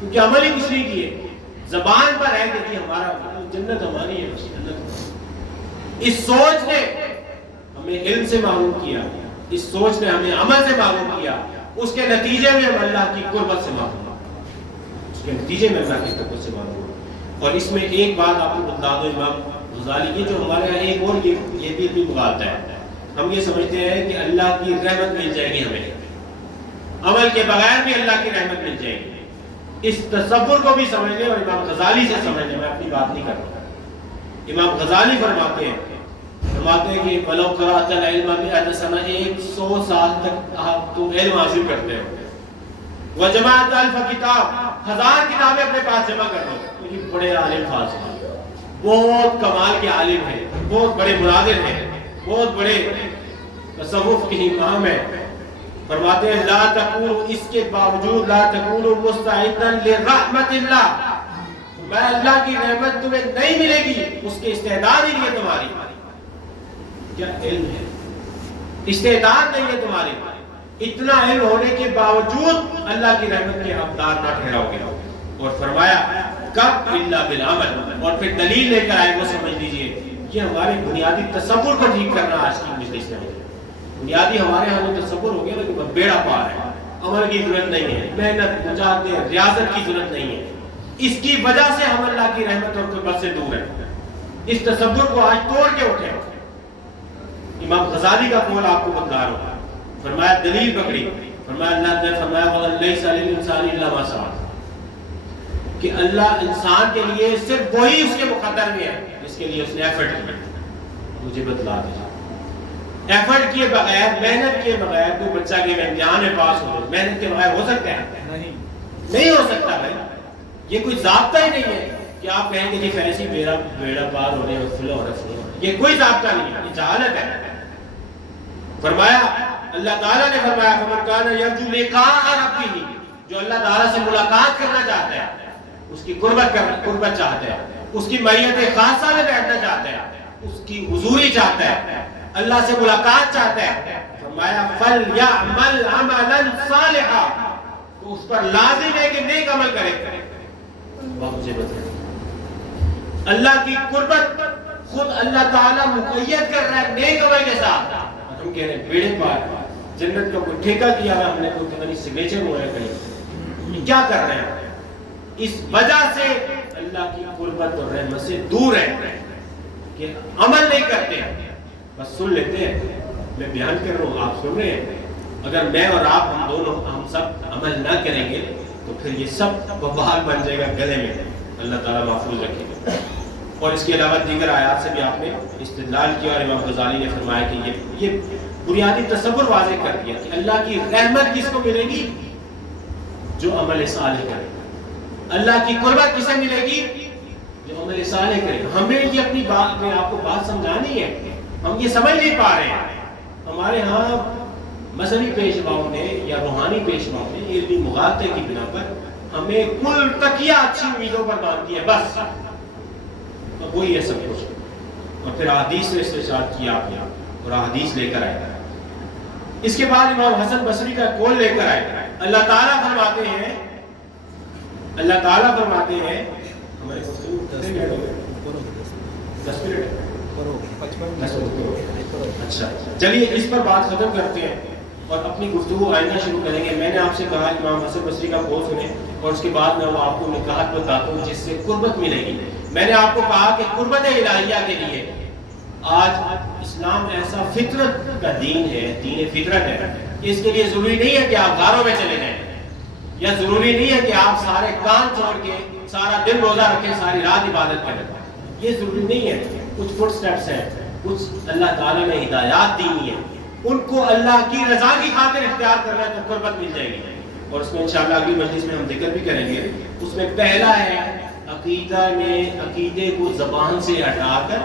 کیونکہ عمل ہی کچھ نہیں کیے، زبان پر ہے کہ جی ہمارا جنت ہماری ہے، جنت۔ اس سوچ نے ہمیں علم سے معلوم کیا، اس سوچ نے ہمیں عمل سے معلوم کیا، اس کے نتیجے میں ہم اللہ کی قربت سے معلوم، اس کے نتیجے میں اللہ کی قربت سے معلوم۔ اور اس میں ایک بات آپ کو بتا دو، امام غزالی، یہ جو ہمارے یہاں ایک اور یہ بھی مغالطہ ہے، ہم یہ سمجھتے ہیں کہ اللہ کی رحمت مل جائے گی ہمیں، عمل کے بغیر بھی اللہ کی رحمت مل جائے گی، اس تصور کو بھی سمجھ لیں اور امام غزالی سے سمجھ لیں، میں اپنی بات نہیں کر رہا۔ امام غزالی فرماتے ہیں کہ وَلَوْ قَرَأْتَ الْعِلْمَ مِئَةَ سَنَةٍ، 100 سال تک تم علم حاصل کرتے ہو، وَجَمَعْتَ أَلْفَ کتاب، 1000 کتابیں اپنے پاس جمع کر لو، تو یہ بڑے عالم فاضل ہیں، بہت کمال کے عالم ہیں، بہت بڑے مناظر ہیں، بہت بڑے تصوف کے امام ہیں۔ فرماتے ہیں لا تکونوا، اس کے باوجود لا تکونوا مستعدا لرحمت اللہ، میں اللہ کی رحمت تمہیں نہیں ملے گی، اس کے استعداد ہی نہیں ہے تمہاری۔ کیا علم ہے، استعداد نہیں ہے تمہاری، اتنا علم ہونے کے باوجود اللہ کی رحمت کے حقدار نہ ٹھہراؤ گے۔ اور فرمایا کب الا بالعمل، اور پھر دلیل لے کر آئے، وہ سمجھ لیجئے یہ ہمارے بنیادی تصور کو ٹھیک کرنا آج کی مجلس میں، بنیادی ہمارے ہاں جو تصور ہو گیا نا کہ بیڑا پار ہے، عمل کی ضرورت نہیں ہے، محنت، مجاہدے، ریاضت کی ضرورت نہیں ہے، اس کی وجہ سے ہم اللہ کی رحمت اور قربت سے دور ہیں، اس تصور کو آج توڑ کے اٹھے۔ امام غزالی کا قول آپ کو بتلا رہا ہوں، فرمایا دلیل پکڑی، فرمایا اللہ نے فرمایا وَلَيْسَ لِلْإِنسَانِ إِلَّا مَا سَعَى، کہ اللہ انسان کے لیے صرف وہی اس کے مقدر میں ہے جس کے لیے اس نے ایفرٹ کیا۔ مجھے بتلا دیجیے، ایفرٹ کیے بغیر، محنت کیے بغیر کوئی بچہ کے امتحان میں پاس ہو، محنت کے بغیر ہو سکتا ہے؟ نہیں ہو سکتا بھائی، یہ کوئی ضابطہ ہی نہیں ہے کہ آپ کہیں گے جی فیضی میرا بیڑا پار ہونے اور فلو اور فلو، یہ کوئی ضابطہ نہیں ہے، یہ جہالت ہے۔ فرمایا اللہ تعالیٰ نے فرمایا فَمَنْ كَانَ يَرْجُو لِقَاءَ رَبِّهِ، جو اللہ تعالیٰ سے ملاقات کرنا چاہتا ہے، اس کی قربت چاہتا ہے، اس کی معیت خاصہ میں بیٹھنا چاہتا ہے، اس کی حضوری چاہتا ہے، اللہ سے ملاقات چاہتا ہے، فرمایا فَلْيَعْمَلْ عَمَلًا صَالِحًا، تو اس پر لازم ہے کہ نیک عمل کرے۔ مجھے بتائیں، اللہ کی قربت خود اللہ تعالیٰ مقید کر رہا ہے نیک عمل کے ساتھ، ہم کہہ رہے ہیں بیڑے پار، جنت کا کوئی ٹھیکہ کیا ہوا ہم نے، کوئی کہیں سگنیچر ہوا ہے کہیں، کیا کر رہے ہیں؟ اس وجہ سے اللہ کی قربت اور رحمت سے دور ہے کہ عمل نہیں کرتے، بس سن لیتے ہیں، میں بیان کر رہا ہوں آپ سن رہے ہیں، اگر میں اور آپ ہم دونوں ہم سب عمل نہ کریں گے تو پھر یہ سب وبال بن جائے گا گلے میں، اللہ تعالیٰ محفوظ رکھے گا۔ اور اس کے علاوہ دیگر آیات سے بھی آپ نے استدلال کیا، اور امام غزالی نے فرمایا کہ یہ بنیادی تصور واضح کر دیا کہ اللہ کی رحمت کس کو ملے گی؟ جو عمل صالح کرے۔ اللہ کی قربت کسے ملے گی؟ جو عمل صالح کرے۔ ہمیں یہ اپنی بات میں آپ کو بات سمجھانی ہے، ہم یہ سمجھ نہیں پا رہے ہیں، ہمارے ہاں مذہبی پیشواؤں نے یا روحانی پیشواؤں نے علمی مغالطے کی بنا پر ہمیں کل تکیہ اچھی امیدوں پر باندھ دیا بس، تو وہی ہے سب کچھ، اور پھر احادیث سے استشہاد کیا آپ نے اور احادیث لے کر آئے۔ اس کے بعد امام حسن بصری کا قول لے کر آئے۔ اللہ تعالیٰ فرماتے ہیں ہمارے اچھا چلیے اس پر بات ختم کرتے ہیں اور اپنی گفتگو آئندہ شروع کریں گے۔ میں نے آپ سے کہا امام حسن بصری کا قول سنیں اور اس کے بعد میں وہ آپ کو نکاحت بتاتا ہوں جس سے قربت ملے گی۔ میں نے آپ کو کہا کہ قربت الہیہ کے لیے آج اسلام ایسا فطرت کا دین ہے، دین فطرت ہے، کہ اس کے لیے ضروری نہیں ہے کہ آپ غاروں میں چلے جائیں، یا ضروری نہیں ہے کہ آپ سارے کام چھوڑ کے سارا دن روزہ رکھیں، ساری رات عبادت کریں، یہ ضروری نہیں ہے۔ کچھ فٹ سٹیپس ہیں، کچھ اللہ تعالیٰ نے ہدایات دی ہیں، ان کو اللہ کی رضا کی خاطر اختیار کرنا ہے تو قربت مل جائے گی، اور اس میں انشاءاللہ اگلی مجلس میں ہم ذکر بھی کریں گے۔ اس میں پہلا ہے عقیدے کو زبان سے ہٹا کر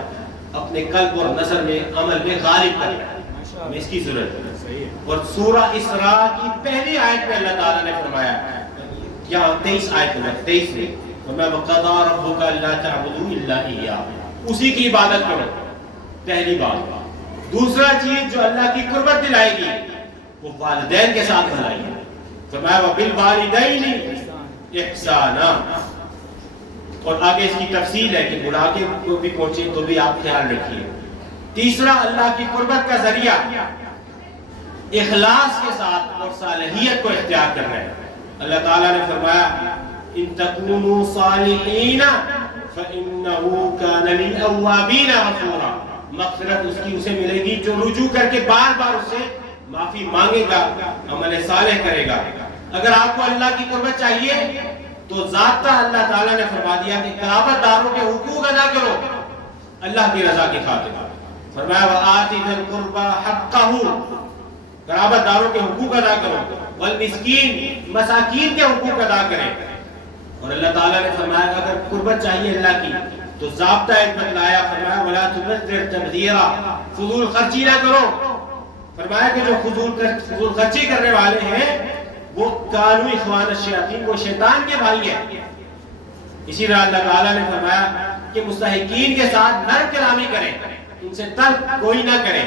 اپنے قلب اور نظر میں عمل میں غالب کرنا، ہمیں اس کی ضرورت ہے۔ اور سورہ اسراء کی پہلی آیت میں اللہ تعالیٰ نے فرمایا، یہاں 23 آیت میں 23 میں فرمایا وَقَضَىٰ رَبُّكَ أَلَّا تَعْبُدُوا إِلَّا إِيَّاهُ، اسی کی عبادت کرو، پہلی بات۔ دوسرا چیز جو اللہ کی قربت دلائے گی وہ والدین کے ساتھ بھلائی ہے، فرمایا وَبِالْوَالِدَيْنِ إِحْسَانًا، اور آگے اس کی تفصیل ہے کہ بڑھاپے کو بھی پہنچے تو بھی آپ خیال رکھیے۔ تیسرا اللہ کی قربت کا ذریعہ اخلاص کے ساتھ اور صالحیت کو اختیار کرنا ہے۔ اللہ تعالیٰ نے فرمایا ان تکونوا صالحین فإنہ کان للأوابین غفورا، مغفرت اس کی اسے ملے گی جو رجوع کر کے بار بار اس سے معافی مانگے گا، عمل صالح کرے گا۔ اگر آپ کو اللہ کی قربت چاہیے تو ذاتہ اللہ تعالیٰ نے فرما دیا کہ قرابت داروں کے حقوق ادا کرو اللہ کی رضا کی خاطر، فرمایا وآتِ ذی القربى حقہ، قرابت داروں کے حقوق ادا کرو، والمسکین، مساکین کے حقوق ادا کریں۔ اور اللہ تعالیٰ نے فرمایا اگر قربت چاہیے اللہ کی تو ضابطہ ایک بتلایا، فرمایا ولا تبذر تبذیرا، فضول خرچی نہ کرو، فرمایا کہ جو فضول خرچی کرنے والے ہیں وہ کانوا اخوان الشیاطین، وہ شیطان کے بھائی ہیں۔ اسی طرح اللہ تعالیٰ نے فرمایا کہ مستحقین کے ساتھ نرم کلامی کریں، ان سے تلخ کوئی نہ کریں،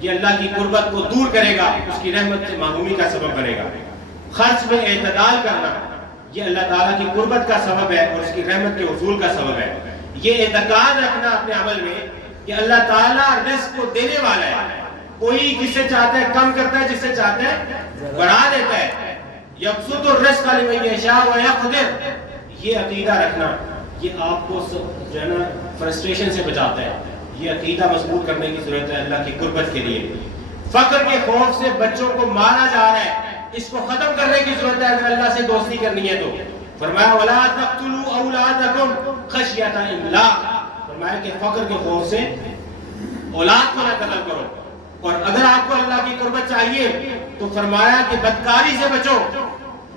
یہ اللہ کی قربت کو دور کرے گا، اس کی رحمت سے محرومی کا سبب بنے گا۔ خرچ میں اعتدال کرنا یہ اللہ تعالیٰ کی قربت کا سبب ہے اور اس کی رحمت کے حصول کا سبب ہے۔ یہ اعتقاد رکھنا اپنے عمل میں کہ اللہ تعالیٰ رزق کو دینے والا ہے، کوئی جس سے چاہتا ہے کم کرتا ہے، جس سے چاہتا ہے بڑھا دیتا ہے، یبسط الرزق لمن یشاء ویقدر، یہ عقیدہ رکھنا یہ آپ کو جو ہے نا فرسٹریشن سے بچاتا ہے۔ یہ عقیدہ مضبوط کرنے کی ضرورت ہے اللہ کی قربت کے لیے۔ فقر کے خوف سے بچوں کو مارا جا رہا ہے، اس کو ختم کرنے کی ضرورت ہے اگر اللہ سے دوستی کرنی ہے تو۔ فرمایا وَلَا تَقْتُلُوا أَوْلَادَكُمْ خَشْيَةَ إِمْلَاقٍ، فرمایا کہ فقر کے خوف سے اولاد کو نہ قتل کرو۔ اور اگر آپ کو اللہ کی قربت چاہیے تو فرمایا کہ بدکاری سے بچو،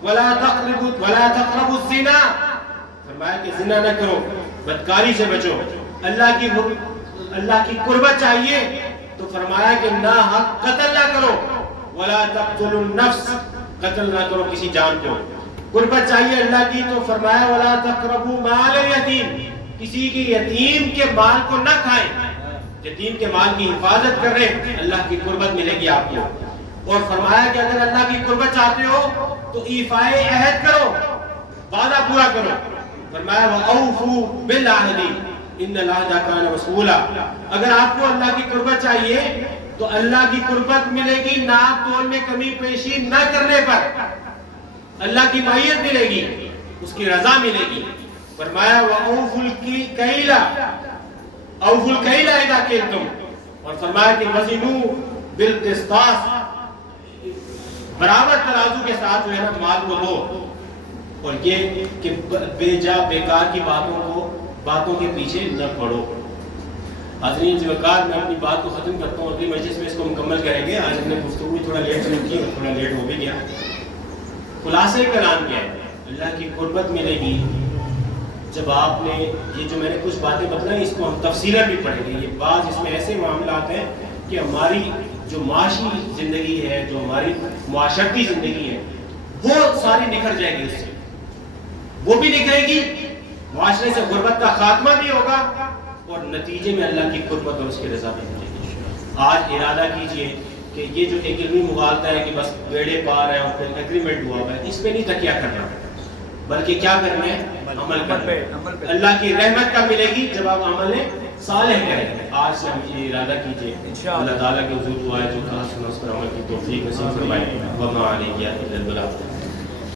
وَلَا تَقْرَبُوا الزِّنَا، فرمایا کہ زنا نہ کرو، بدکاری سے بچو۔ اللہ کی قربت چاہیے تو فرمایا کہ ناحق قتل نہ کرو، وَلَا تَقْتُلُوا النَّفْسَ، قتل نہ کرو کسی جان کو۔ قربت چاہیے اللہ کی تو فرمایا وَلَا تَقْرَبُوا مَالَ الْيَتِيمِ، کسی کی یتیم کے مال کو نہ کھائیں، یتیم کے مال کی حفاظت کر رہے، اللہ کی قربت ملے گی آپ کو۔ اور فرمایا کہ اگر اللہ کی قربت چاہتے ہو تو ایفائے عہد کرو، وعدہ پورا کرو، فرمایا وَأَوْفُوا بِالْعَهْدِ إِنَّ الْعَهْدَ كَانَ مَسْئُولًا۔ اگر آپ کو اللہ کی قربت چاہیے تو اللہ کی قربت ملے گی ناپ تول میں کمی پیشی نہ کرنے پر، اللہ کی معیت ملے گی، اس کی رضا ملے گی۔ فرمایا وَأَوْفُوا الْكَيْلَ أَوْفُوا الْكَيْلَ إِذَا كِلْتُمْ، اور فرمایا کہ وَزِنُوا بِالْقِسْطَاسِ، برابر ترازو کے ساتھ جو ہے نا مال کو دو، اور یہ کہ بے جا بیکار کی باتوں کے پیچھے نہ پڑو۔ حاضرین ذوالوقار، میں اپنی بات کو ختم کرتا ہوں، اگلی مجلس میں اس کو مکمل کریں گے۔ آج ہم نے گفتگو تھوڑا لیٹ شروع کی اور تھوڑا لیٹ ہو بھی گیا۔ خلاصہ کلام کیا ہے؟ اللہ کی قربت ملے گی جب آپ نے یہ جو میں نے کچھ باتیں بتلائیں اس کو ہم تفصیلاً بھی پڑھیں گے۔ یہ بعض اس میں ایسے معاملات ہیں کہ ہماری جو معاشی زندگی ہے، جو ہماری معاشرتی زندگی ہے، وہ ساری نکھر جائے گی، اس سے وہ بھی نکھرے گی، معاشرے سے غربت کا خاتمہ بھی ہوگا، اور نتیجے میں اللہ کی قربت اور اس کی رضا بھی ملے گی۔ آج ارادہ کیجئے کہ یہ جو ایک علمی مغالطہ ہے کہ بس بیڑے پار ہے اور پھر ایگریمنٹ ہوا ہے، اس پہ نہیں تکیہ کرنا، بلکہ کیا کرنا ہے؟ عمل کرنا ہے۔ اللہ کی رحمت کا ملے گی جب آپ عمل صالح کریں گے۔ آج سے ہم یہ ارادہ کیجئے، اللہ تعالیٰ کے حضور دعا ہے جو کہا سنا اس پر عمل کی توفیق نصیب فرمائے۔ وما علیہ الا البلاغ۔